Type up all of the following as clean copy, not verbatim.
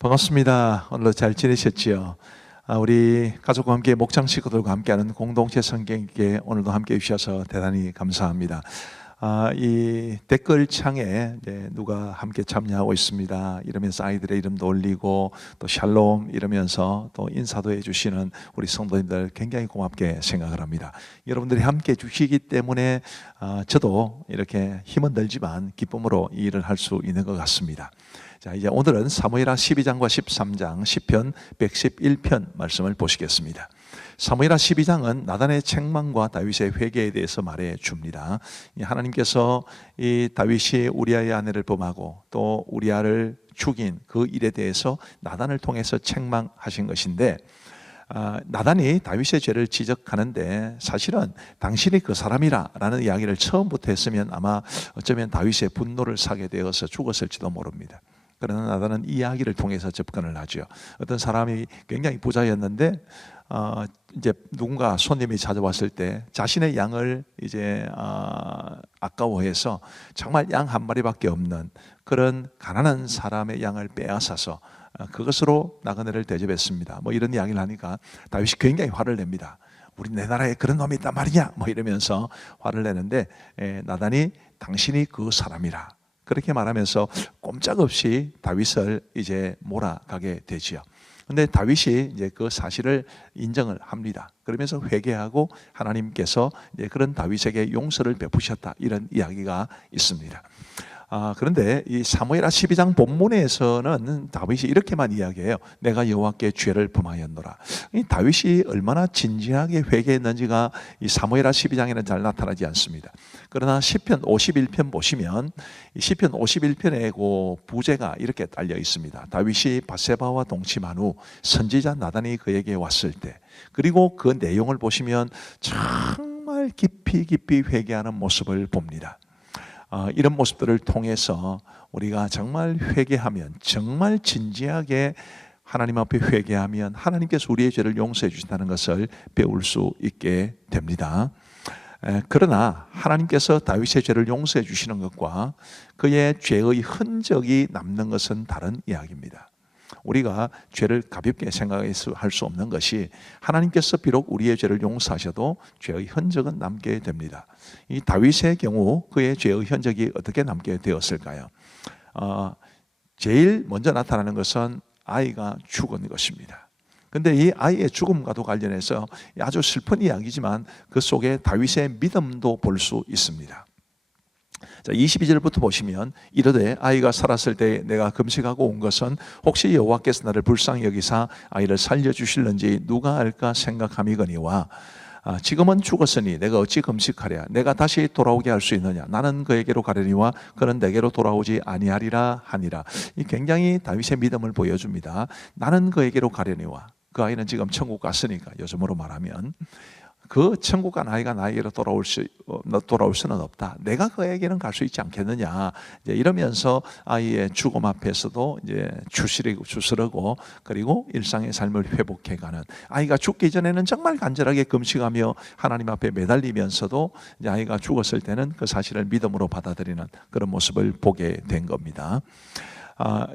반갑습니다. 오늘도 잘 지내셨지요? 우리 가족과 함께 목장 식구들과 함께하는 공동체 성경기에 오늘도 함께해 주셔서 대단히 감사합니다. 이 댓글창에 누가 함께 참여하고 있습니다 이러면서 아이들의 이름도 올리고 또 샬롬 이러면서 또 인사도 해주시는 우리 성도님들 굉장히 고맙게 생각을 합니다. 여러분들이 함께 주시기 때문에 저도 이렇게 힘은 들지만 기쁨으로 이 일을 할 수 있는 것 같습니다. 자, 이제 오늘은 사무엘하 12장과 13장, 시편 111편 말씀을 보시겠습니다. 사무엘하 12장은 나단의 책망과 다윗의 회개에 대해서 말해 줍니다. 하나님께서 이 다윗이 우리아의 아내를 범하고 또 우리아를 죽인 그 일에 대해서 나단을 통해서 책망하신 것인데, 나단이 다윗의 죄를 지적하는데 사실은 당신이 그 사람이라 라는 이야기를 처음부터 했으면 아마 어쩌면 다윗의 분노를 사게 되어서 죽었을지도 모릅니다. 그러나 나단은 이 이야기를 통해서 접근을 하죠. 어떤 사람이 굉장히 부자였는데 이제 누군가 손님이 찾아왔을 때 자신의 양을 이제 아까워해서 정말 양 한 마리밖에 없는 그런 가난한 사람의 양을 빼앗아서 그것으로 나그네를 대접했습니다. 뭐 이런 이야기를 하니까 다윗이 굉장히 화를 냅니다. 우리 내 나라에 그런 놈이 있단 말이냐 뭐 이러면서 화를 내는데, 나단이 당신이 그 사람이라 그렇게 말하면서 꼼짝없이 다윗을 이제 몰아가게 되지요. 근데 다윗이 이제 그 사실을 인정을 합니다. 그러면서 회개하고 하나님께서 이제 그런 다윗에게 용서를 베푸셨다 이런 이야기가 있습니다. 그런데 이 사무엘하 12장 본문에서는 다윗이 이렇게만 이야기해요. 내가 여호와께 죄를 범하였노라. 이 다윗이 얼마나 진지하게 회개했는지가 이 사무엘하 12장에는 잘 나타나지 않습니다. 그러나 시편 51편 보시면 이 시편 51편에 그 부제가 이렇게 딸려 있습니다. 다윗이 밧세바와 동침한 후 선지자 나단이 그에게 왔을 때, 그리고 그 내용을 보시면 정말 깊이 회개하는 모습을 봅니다. 이런 모습들을 통해서 우리가 정말 회개하면, 정말 진지하게 하나님 앞에 회개하면 하나님께서 우리의 죄를 용서해 주신다는 것을 배울 수 있게 됩니다. 그러나 하나님께서 다윗의 죄를 용서해 주시는 것과 그의 죄의 흔적이 남는 것은 다른 이야기입니다. 우리가 죄를 가볍게 생각할 수 없는 것이, 하나님께서 비록 우리의 죄를 용서하셔도 죄의 흔적은 남게 됩니다. 이 다윗의 경우 그의 죄의 흔적이 어떻게 남게 되었을까요? 제일 먼저 나타나는 것은 아이가 죽은 것입니다. 그런데 이 아이의 죽음과도 관련해서 아주 슬픈 이야기지만 그 속에 다윗의 믿음도 볼 수 있습니다. 자, 22절부터 보시면 이르되 아이가 살았을 때 내가 금식하고 온 것은 혹시 여호와께서 나를 불쌍히 여기사 아이를 살려주실는지 누가 알까 생각함이거니와 지금은 죽었으니 내가 어찌 금식하랴. 내가 다시 돌아오게 할 수 있느냐. 나는 그에게로 가려니와 그는 내게로 돌아오지 아니하리라 하니라. 이 굉장히 다윗의 믿음을 보여줍니다. 나는 그에게로 가려니와, 그 아이는 지금 천국 갔으니까, 요즘으로 말하면 그 천국 간 아이가 나에게로 돌아올 수는 없다. 내가 그에게는 갈 수 있지 않겠느냐. 이제 이러면서 아이의 죽음 앞에서도 이제 추스르고 그리고 일상의 삶을 회복해가는, 아이가 죽기 전에는 정말 간절하게 금식하며 하나님 앞에 매달리면서도 이제 아이가 죽었을 때는 그 사실을 믿음으로 받아들이는 그런 모습을 보게 된 겁니다.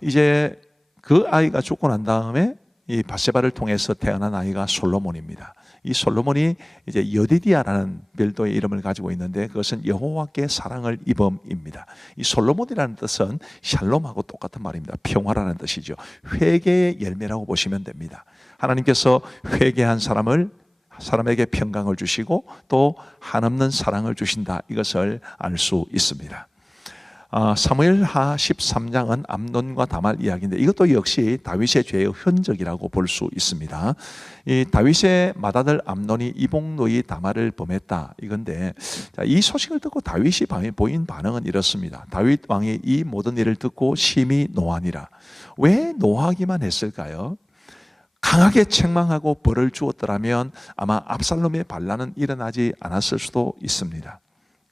이제 그 아이가 죽고 난 다음에 이 밧세바를 통해서 태어난 아이가 솔로몬입니다. 이 솔로몬이 이제 여디디아라는 별도의 이름을 가지고 있는데 그것은 여호와께 사랑을 입음입니다. 이 솔로몬이라는 뜻은 샬롬하고 똑같은 말입니다. 평화라는 뜻이죠. 회개의 열매라고 보시면 됩니다. 하나님께서 회개한 사람에게 평강을 주시고 또 한없는 사랑을 주신다, 이것을 알 수 있습니다. 사무엘하 13장은 암논과 다말 이야기인데 이것도 역시 다윗의 죄의 흔적이라고 볼 수 있습니다. 이 다윗의 맏아들 암논이 이복노이 다말을 범했다, 이건데, 이 소식을 듣고 다윗이 보인 반응은 이렇습니다. 다윗 왕이 이 모든 일을 듣고 심히 노하니라. 왜 노하기만 했을까요? 강하게 책망하고 벌을 주었더라면 아마 압살롬의 반란은 일어나지 않았을 수도 있습니다.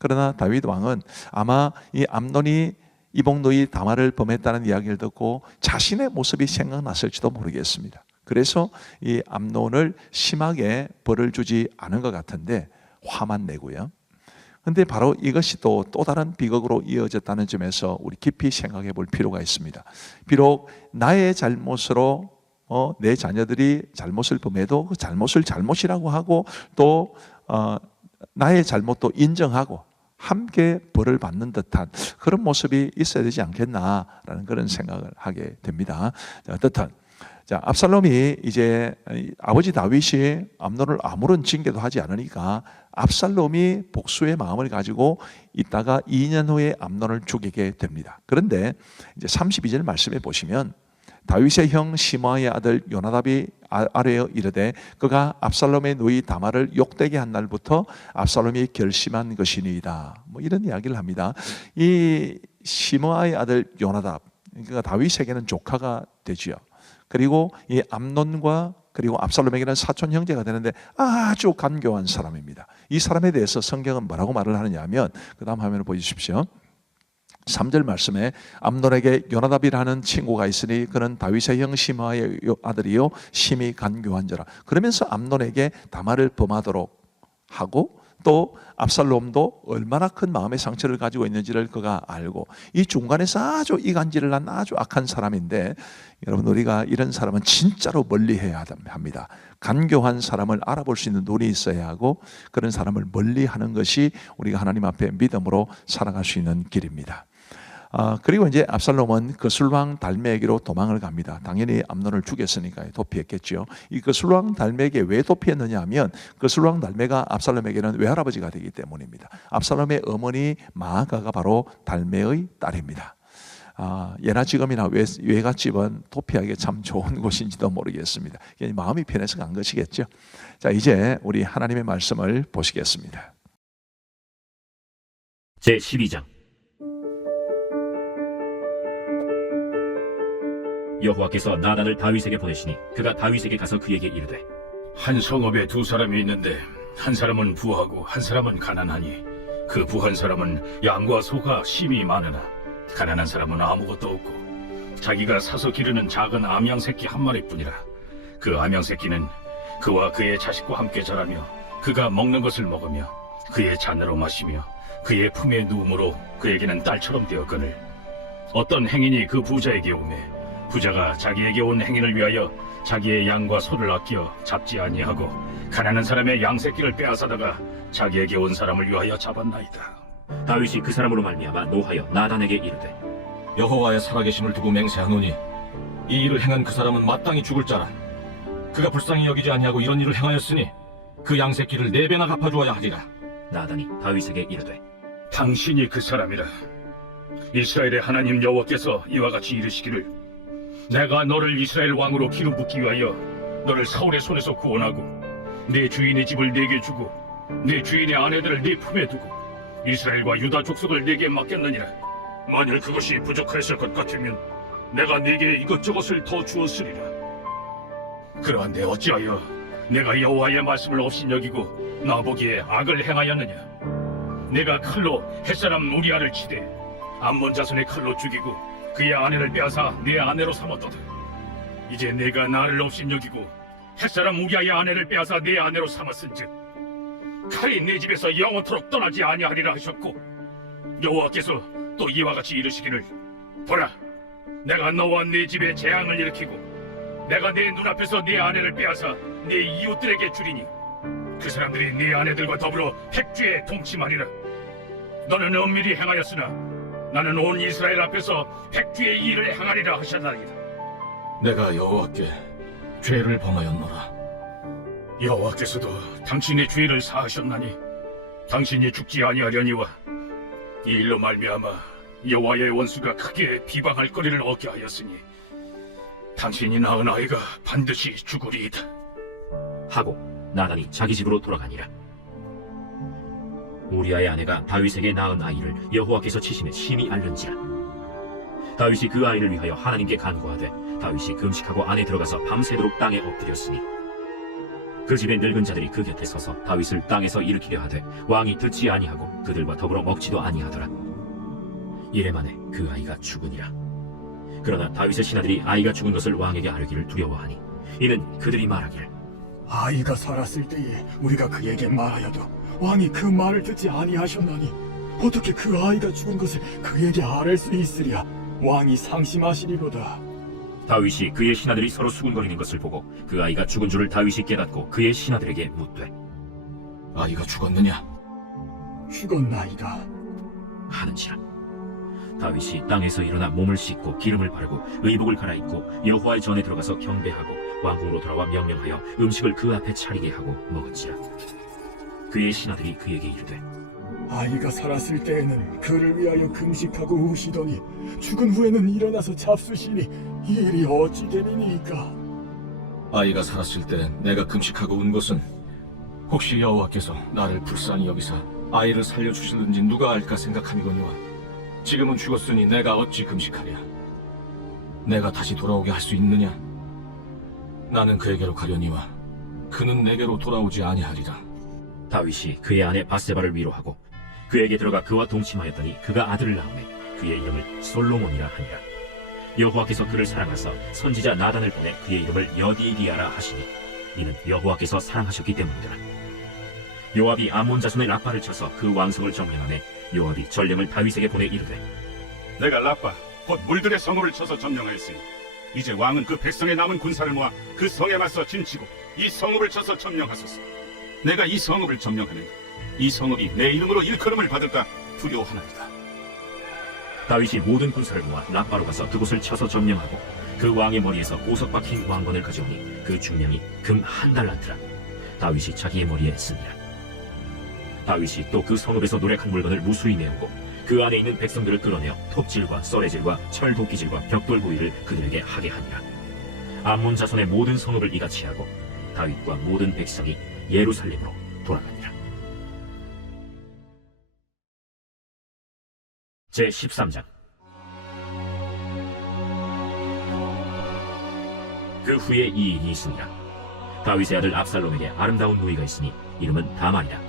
그러나 다윗 왕은 아마 이 암논이 이복노이 다말을 범했다는 이야기를 듣고 자신의 모습이 생각났을지도 모르겠습니다. 그래서 이 암논을 심하게 벌을 주지 않은 것 같은데 화만 내고요. 근데 바로 이것이 또 다른 비극으로 이어졌다는 점에서 우리 깊이 생각해 볼 필요가 있습니다. 비록 나의 잘못으로 내 자녀들이 잘못을 범해도 그 잘못을 잘못이라고 하고 또 나의 잘못도 인정하고 함께 벌을 받는 듯한 그런 모습이 있어야 되지 않겠나라는 그런 생각을 하게 됩니다. 어떻든 압살롬이 이제 아버지 다윗이 암논을 아무런 징계도 하지 않으니까 압살롬이 복수의 마음을 가지고 있다가 2년 후에 암논을 죽이게 됩니다. 그런데 이제 32절 말씀에 보시면 다윗의 형 시므아의 아들 요나답이 아뢰어 이르되 그가 압살롬의 누이 다말을 욕되게 한 날부터 압살롬이 결심한 것이니이다. 뭐 이런 이야기를 합니다. 이 시므아의 아들 요나답, 그러니까 다윗에게는 조카가 되지요. 그리고 이 암논과 그리고 압살롬에게는 사촌 형제가 되는데 아주 간교한 사람입니다. 이 사람에 대해서 성경은 뭐라고 말을 하느냐 하면 그 다음 화면을 보여주십시오. 3절 말씀에 암논에게 요나답이라는 친구가 있으니 그는 다윗의 형 시므아의 아들이요 심히 간교한 자라. 그러면서 암논에게 다말을 범하도록 하고 또 압살롬도 얼마나 큰 마음의 상처를 가지고 있는지를 그가 알고 이 중간에서 아주 이간질을 한 아주 악한 사람인데 여러분 우리가 이런 사람은 진짜로 멀리해야 합니다. 간교한 사람을 알아볼 수 있는 눈이 있어야 하고 그런 사람을 멀리하는 것이 우리가 하나님 앞에 믿음으로 살아갈 수 있는 길입니다. 그리고 이제 압살롬은 거슬왕 달메에게로 도망을 갑니다. 당연히 암논을 죽였으니까 도피했겠죠. 이 거슬왕 달메에게 왜 도피했느냐 하면 거슬왕 달메가 압살롬에게는 외할아버지가 되기 때문입니다. 압살롬의 어머니 마아가가 바로 달메의 딸입니다. 예나 지금이나 외갓집은 도피하기 참 좋은 곳인지도 모르겠습니다. 마음이 편해서 간 것이겠죠. 자, 이제 우리 하나님의 말씀을 보시겠습니다. 제12장 여호와께서 나단을 다윗에게 보내시니 그가 다윗에게 가서 그에게 이르되 한 성읍에 두 사람이 있는데 한 사람은 부하고 한 사람은 가난하니 그 부한 사람은 양과 소가 심히 많으나 가난한 사람은 아무것도 없고 자기가 사서 기르는 작은 암양 새끼 한 마리뿐이라. 그 암양 새끼는 그와 그의 자식과 함께 자라며 그가 먹는 것을 먹으며 그의 잔으로 마시며 그의 품에 누움으로 그에게는 딸처럼 되었거늘 어떤 행인이 그 부자에게 오매 부자가 자기에게 온 행인을 위하여 자기의 양과 소를 아껴 잡지 아니하고 가난한 사람의 양새끼를 빼앗아다가 자기에게 온 사람을 위하여 잡았나이다. 다윗이 그 사람으로 말미암아 노하여 나단에게 이르되 여호와의 살아계심을 두고 맹세하노니 이 일을 행한 그 사람은 마땅히 죽을 자라. 그가 불쌍히 여기지 아니하고 이런 일을 행하였으니 그 양새끼를 4배나 갚아주어야 하리라. 나단이 다윗에게 이르되 당신이 그 사람이라. 이스라엘의 하나님 여호와께서 이와 같이 이르시기를 내가 너를 이스라엘 왕으로 기름 붓기 위하여 너를 사울의 손에서 구원하고 내 주인의 집을 네게 주고 내 주인의 아내들을 네 품에 두고 이스라엘과 유다 족속을 네게 맡겼느니라. 만일 그것이 부족하였을 것 같으면 내가 네게 이것저것을 더 주었으리라. 그러한데 어찌하여 내가 여호와의 말씀을 업신여기고 나보기에 악을 행하였느냐. 내가 칼로 햇사람 우리아를 치되 암몬 자손의 칼로 죽이고 그의 아내를 빼앗아 내 아내로 삼았도다. 이제 내가 나를 업신여기고 햇사람 우리아의 아내를 빼앗아 내 아내로 삼았은즉 칼이 내 집에서 영원토록 떠나지 아니하리라 하셨고 여호와께서 또 이와 같이 이르시기를 보라 내가 너와 네 집에 재앙을 일으키고 내가 내 눈앞에서 네 아내를 빼앗아 네 이웃들에게 주리니 그 사람들이 네 아내들과 더불어 백주에 동침하리라. 너는 엄밀히 행하였으나 나는 온 이스라엘 앞에서 백주의 일을 행하리라 하셨나이다. 내가 여호와께 죄를 범하였노라. 여호와께서도 당신의 죄를 사하셨나니 당신이 죽지 아니하려니와 이 일로 말미암아 여호와의 원수가 크게 비방할 거리를 얻게 하였으니 당신이 낳은 아이가 반드시 죽으리이다. 하고 나단이 자기 집으로 돌아가니라. 우리아의 아내가 다윗에게 낳은 아이를 여호와께서 치심에 심히 앓는지라. 다윗이 그 아이를 위하여 하나님께 간구하되 다윗이 금식하고 안에 들어가서 밤새도록 땅에 엎드렸으니 그 집의 늙은 자들이 그 곁에 서서 다윗을 땅에서 일으키려 하되 왕이 듣지 아니하고 그들과 더불어 먹지도 아니하더라. 이래 만에 그 아이가 죽으니라. 그러나 다윗의 신하들이 아이가 죽은 것을 왕에게 아뢰기를 두려워하니 이는 그들이 말하기를 아이가 살았을 때에 우리가 그에게 말하여도 왕이 그 말을 듣지 아니하셨나니 어떻게 그 아이가 죽은 것을 그에게 아뢰 수 있으랴. 왕이 상심하시리로다. 다윗이 그의 신하들이 서로 수군거리는 것을 보고 그 아이가 죽은 줄을 다윗이 깨닫고 그의 신하들에게 묻되 아이가 죽었느냐? 죽었나이다. 하는지라. 다윗이 땅에서 일어나 몸을 씻고 기름을 바르고 의복을 갈아입고 여호와의 전에 들어가서 경배하고 왕궁으로 돌아와 명령하여 음식을 그 앞에 차리게 하고 먹은지라. 그의 신하들이 그에게 이르되 아이가 살았을 때에는 그를 위하여 금식하고 우시더니 죽은 후에는 일어나서 잡수시니 이 일이 어찌 되리니까. 아이가 살았을 때 내가 금식하고 운 것은 혹시 여호와께서 나를 불쌍히 여기사 아이를 살려주실는지 누가 알까 생각함이거니와 지금은 죽었으니 내가 어찌 금식하랴. 내가 다시 돌아오게 할 수 있느냐? 나는 그에게로 가려니와 그는 내게로 돌아오지 아니하리라. 다윗이 그의 아내 바세바를 위로하고 그에게 들어가 그와 동침하였더니 그가 아들을 낳음에 그의 이름을 솔로몬이라 하니라. 여호와께서 그를 사랑하사 선지자 나단을 보내 그의 이름을 여디디아라 하시니 이는 여호와께서 사랑하셨기 때문이더라. 요압이 암몬 자손의 라빠를 쳐서 그 왕성을 점령하매 요압이 전령을 다윗에게 보내 이르되 내가 라빠 곧 물들의 성읍을 쳐서 점령하였으니 이제 왕은 그 백성의 남은 군사를 모아 그 성에 맞서 진치고 이 성읍을 쳐서 점령하소서. 내가 이 성읍을 점령하면 이 성읍이 내 이름으로 일컬음을 받을까 두려워하나이다. 다윗이 모든 군사를 모아 라빠로 가서 그곳을 쳐서 점령하고 그 왕의 머리에서 보석 박힌 왕관을 가져오니 그 중량이 금 한 달란트라. 다윗이 자기의 머리에 쓰니라. 다윗이 또 그 성읍에서 노력한 물건을 무수히 메우고 그 안에 있는 백성들을 끌어내어 톱질과 썰해질과 철도끼질과 벽돌구이를 그들에게 하게 하니라. 암몬 자손의 모든 성읍을 이같이 하고 다윗과 모든 백성이 예루살렘으로 돌아가니라. 제13장. 그 후에 이 일이 있으니라. 다윗의 아들 압살롬에게 아름다운 누이가 있으니 이름은 다말이라.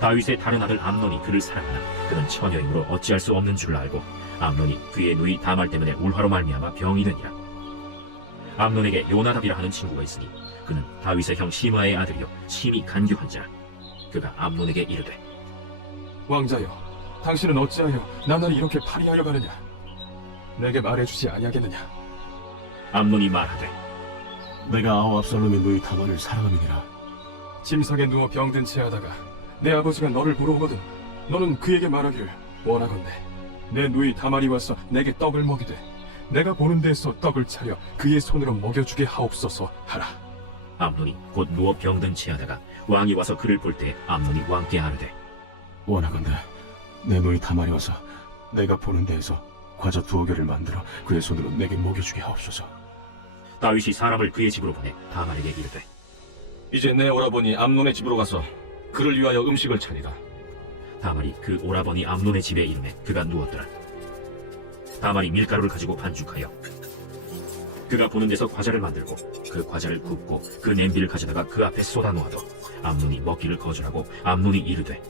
다윗의 다른 아들 암논이 그를 사랑하나 그는 처녀이므로 어찌할 수 없는 줄 알고 암논이 그의 누이 다말 때문에 울화로 말미암아 병이 되니라. 암논에게 요나답이라 하는 친구가 있으니 그는 다윗의 형 시마의 아들이요 심히 간교한 자라. 그가 암논에게 이르되 왕자여, 당신은 어찌하여 나날이 이렇게 파리하여 가느냐? 내게 말해주지 아니하겠느냐? 암논이 말하되 내가 아우 압살롬의 누이 다말을 사랑함이니라. 침상에 누워 병든 채 하다가 내 아버지가 너를 보러 오거든 너는 그에게 말하기를 원하건대 내 누이 다말이 와서 내게 떡을 먹이되 내가 보는 데에서 떡을 차려 그의 손으로 먹여주게 하옵소서 하라. 암논이 곧 누워 병든 채 하다가 왕이 와서 그를 볼 때 암논이 왕께 아뢰되 원하건대 내 누이 다말이 와서 내가 보는 데에서 과자 2개를 만들어 그의 손으로 내게 먹여주게 하옵소서. 다윗이 사람을 그의 집으로 보내 다말에게 이르되 이제 내 오라버니 암논의 집으로 가서 그를 위하여 음식을 차리라. 다말이 그 오라버니 암논의 집에 이르매 그가 누웠더라. 다말이 밀가루를 가지고 반죽하여 그가 보는 데서 과자를 만들고 그 과자를 굽고 그 냄비를 가져다가 그 앞에 쏟아 놓아도 암논이 먹기를 거절하고 암논이 이르되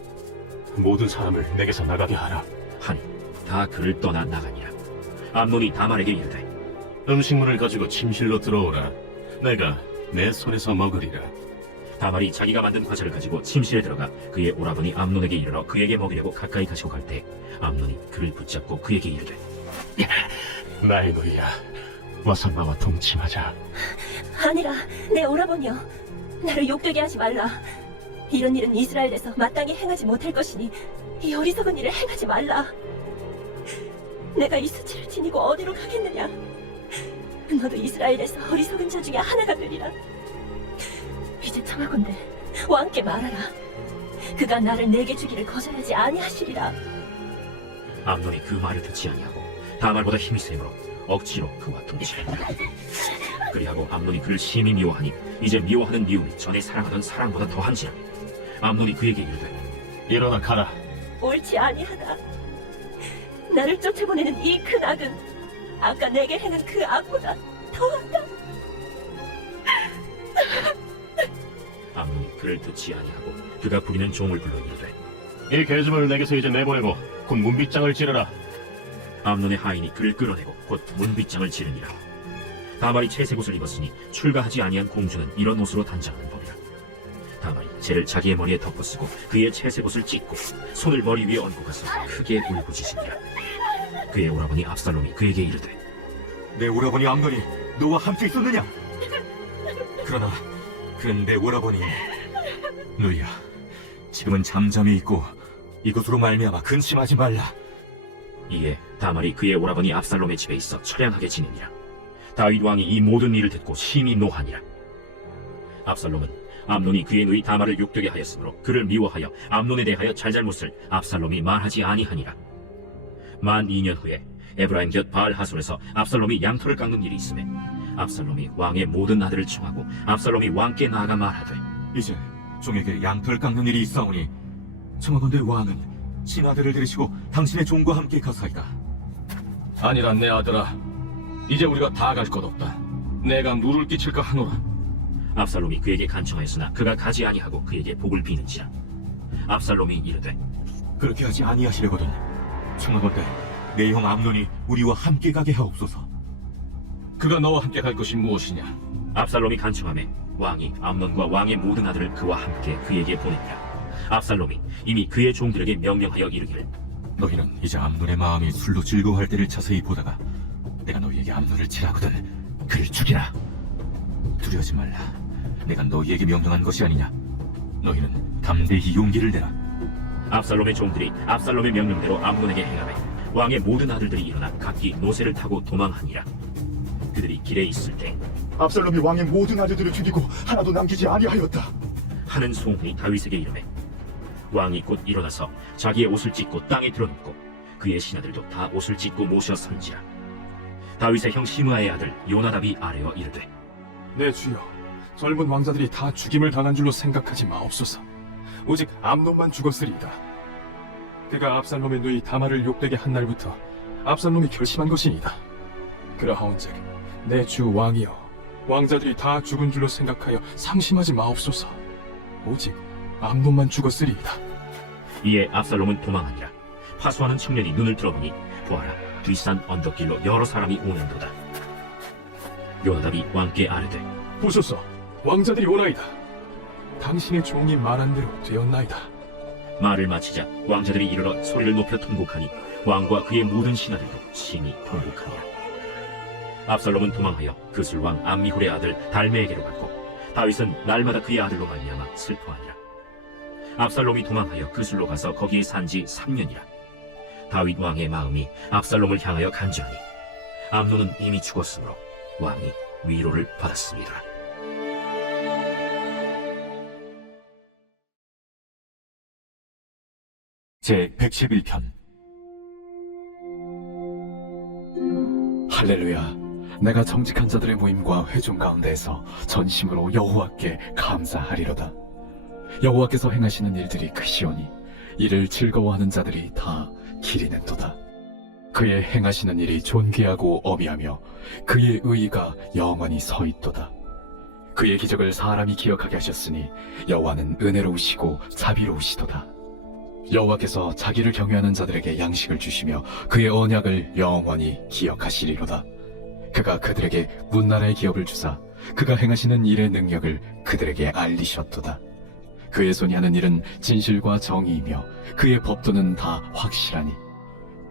모든 사람을 내게서 나가게 하라. 하니 다 그를 떠나 나가니라. 암논이 다말에게 이르되 음식물을 가지고 침실로 들어오라. 내가 내 손에서 먹으리라. 다말이 자기가 만든 과자를 가지고 침실에 들어가 그의 오라버니 암논에게 이르러 그에게 먹이려고 가까이 가시고 갈 때 암논이 그를 붙잡고 그에게 이르되 나의 누이야, 와서 나와 동침하자. 아니라 내 오라버니여, 나를 욕되게 하지 말라. 이런 일은 이스라엘에서 마땅히 행하지 못할 것이니 이 어리석은 일을 행하지 말라. 내가 이 수치를 지니고 어디로 가겠느냐? 너도 이스라엘에서 어리석은 자 중에 하나가 되리라. 이제 청하건대 왕께 말하라. 그가 나를 내게 주기를 거절하지 아니하시리라. 암논이 그 말을 듣지 아니하고 다말보다 힘이 세므로 억지로 그와 동침하니라. 그리하고 암논이 그를 심히 미워하니 이제 미워하는 미움이 전에 사랑하던 사랑보다 더한지라. 암논이 그에게 이르되 일어나 가라. 옳지 아니하다. 나를 쫓아보내는 이 큰 악은 아까 내게 행한 그 악보다 더하다. 암논이 그를 듣지 아니하고 그가 부리는 종을 불러 이르되 이 계집을 내게서 이제 내보내고 곧 문빗장을 찌르라. 암논의 하인이 그를 끌어내고 곧 문빗장을 지르니라. 다말이 채색 옷을 입었으니 출가하지 아니한 공주는 이런 옷으로 단장하는 법이라. 다말이 채를 자기의 머리에 덮어쓰고 그의 채색옷을 찢고 손을 머리 위에 얹고 가서 크게 울부짖으니라. 그의 오라버니 압살롬이 그에게 이르되 내 오라버니 암논이 너와 함께 있었느냐? 그러나 그는 내 오라버니 누이야, 지금은 잠잠히 있고 이것으로 말미암아 근심하지 말라. 이에 다말이 그의 오라버니 압살롬의 집에 있어 처량하게 지내니라. 다윗 왕이 이 모든 일을 듣고 심히 노하니라. 압살롬은 암논이 그의 누이 다말을 욕되게 하였으므로 그를 미워하여 암논에 대하여 잘잘못을 압살롬이 말하지 아니하니라. 만 2년 후에 에브라임 곁 바알 하솔에서 압살롬이 양털을 깎는 일이 있음에 압살롬이 왕의 모든 아들을 청하고 압살롬이 왕께 나아가 말하되 이제 종에게 양털 깎는 일이 있사오니 청하건대 왕은 신하들을 데리시고 당신의 종과 함께 가사이다. 아니라 내 아들아, 이제 우리가 다 갈 것 없다. 내가 누를 끼칠까 하노라. 압살롬이 그에게 간청하였으나 그가 가지 아니하고 그에게 복을 비는지라. 압살롬이 이르되 그렇게 하지 아니하시려거든 청하건대 내 형 암논이 우리와 함께 가게 하옵소서. 그가 너와 함께 갈 것이 무엇이냐? 압살롬이 간청하매 왕이 암논과 왕의 모든 아들을 그와 함께 그에게 보내니라. 압살롬이 이미 그의 종들에게 명령하여 이르기를 너희는 이제 암논의 마음이 술로 즐거워할 때를 자세히 보다가 내가 너희에게 암논을 치라거든 그를 죽이라. 두려워하지 말라. 내가 너희에게 명령한 것이 아니냐. 너희는 담대히 용기를 내라. 압살롬의 종들이 압살롬의 명령대로 암논에게 행하매 왕의 모든 아들들이 일어나 각기 노새를 타고 도망하니라. 그들이 길에 있을 때 압살롬이 왕의 모든 아들들을 죽이고 하나도 남기지 아니하였다. 하는 소문이 다윗에게 이르매 왕이 곧 일어나서 자기의 옷을 찢고 땅에 드러눕고 그의 신하들도 다 옷을 찢고 모셔 선지라. 다윗의 형 시므아의 아들 요나답이 아뢰어 이르되 내 주여, 젊은 왕자들이 다 죽임을 당한 줄로 생각하지 마옵소서. 오직 암논만 죽었으리이다. 그가 압살롬의 누이 다말을 욕되게 한 날부터 압살롬이 결심한 것이니이다. 그러하온즉 내 주 왕이여, 왕자들이 다 죽은 줄로 생각하여 상심하지 마옵소서. 오직 암논만 죽었으리이다. 이에 압살롬은 도망하니라. 파수하는 청년이 눈을 들어보니 보아라, 뒷산 언덕길로 여러 사람이 오는도다. 요나답이 왕께 아뢰되 보소서, 왕자들이 오나이다. 당신의 종이 말한 대로 되었나이다. 말을 마치자 왕자들이 이르러 소리를 높여 통곡하니 왕과 그의 모든 신하들도 심히 통곡하니라. 압살롬은 도망하여 그술 왕 암미훌의 아들 달메에게로 갔고 다윗은 날마다 그의 아들로 말미암아 슬퍼하니라. 압살롬이 도망하여 그술로 가서 거기에 산지 3년이라. 다윗 왕의 마음이 압살롬을 향하여 간절하니 암논은 이미 죽었으므로 왕이 위로를 받았습니다. 제 111편. 할렐루야. 내가 정직한 자들의 모임과 회중 가운데에서 전심으로 여호와께 감사하리로다. 여호와께서 행하시는 일들이 크시오니 이를 즐거워하는 자들이 다 기리는도다. 그의 행하시는 일이 존귀하고 어미하며 그의 의의가 영원히 서 있도다. 그의 기적을 사람이 기억하게 하셨으니 여호와는 은혜로우시고 자비로우시도다. 여호와께서 자기를 경외하는 자들에게 양식을 주시며 그의 언약을 영원히 기억하시리로다. 그가 그들에게 문나라의 기업을 주사 그가 행하시는 일의 능력을 그들에게 알리셨도다. 그의 손이 하는 일은 진실과 정의이며 그의 법도는 다 확실하니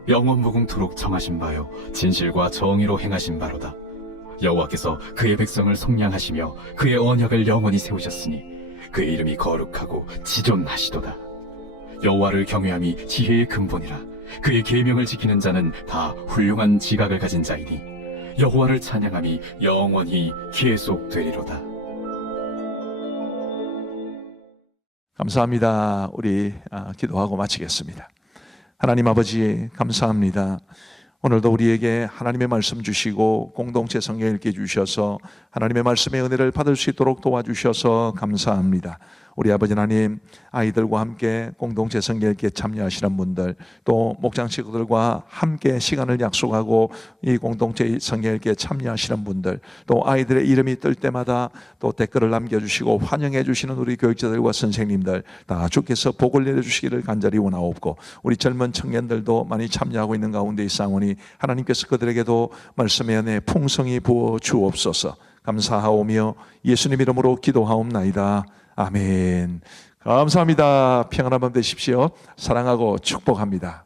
영원 무궁토록 정하신 바요 진실과 정의로 행하신 바로다. 여호와께서 그의 백성을 속량하시며 그의 언약을 영원히 세우셨으니 그의 이름이 거룩하고 지존하시도다. 여호와를 경외함이 지혜의 근본이라. 그의 계명을 지키는 자는 다 훌륭한 지각을 가진 자이니 여호와를 찬양함이 영원히 계속되리로다. 감사합니다. 우리 기도하고 마치겠습니다. 하나님 아버지 감사합니다. 오늘도 우리에게 하나님의 말씀 주시고 공동체 성경 읽게 주셔서 하나님의 말씀의 은혜를 받을 수 있도록 도와주셔서 감사합니다. 우리 아버지 하나님, 아이들과 함께 공동체 성경 읽기에 참여하시는 분들, 또 목장 식구들과 함께 시간을 약속하고 이 공동체 성경 읽기에 참여하시는 분들, 또 아이들의 이름이 뜰 때마다 또 댓글을 남겨주시고 환영해 주시는 우리 교육자들과 선생님들 다 주께서 복을 내려주시기를 간절히 원하옵고, 우리 젊은 청년들도 많이 참여하고 있는 가운데 있사오니 하나님께서 그들에게도 말씀의 은혜 풍성히 부어 주옵소서. 감사하오며 예수님 이름으로 기도하옵나이다. 아멘. 감사합니다. 평안한 밤 되십시오. 사랑하고 축복합니다.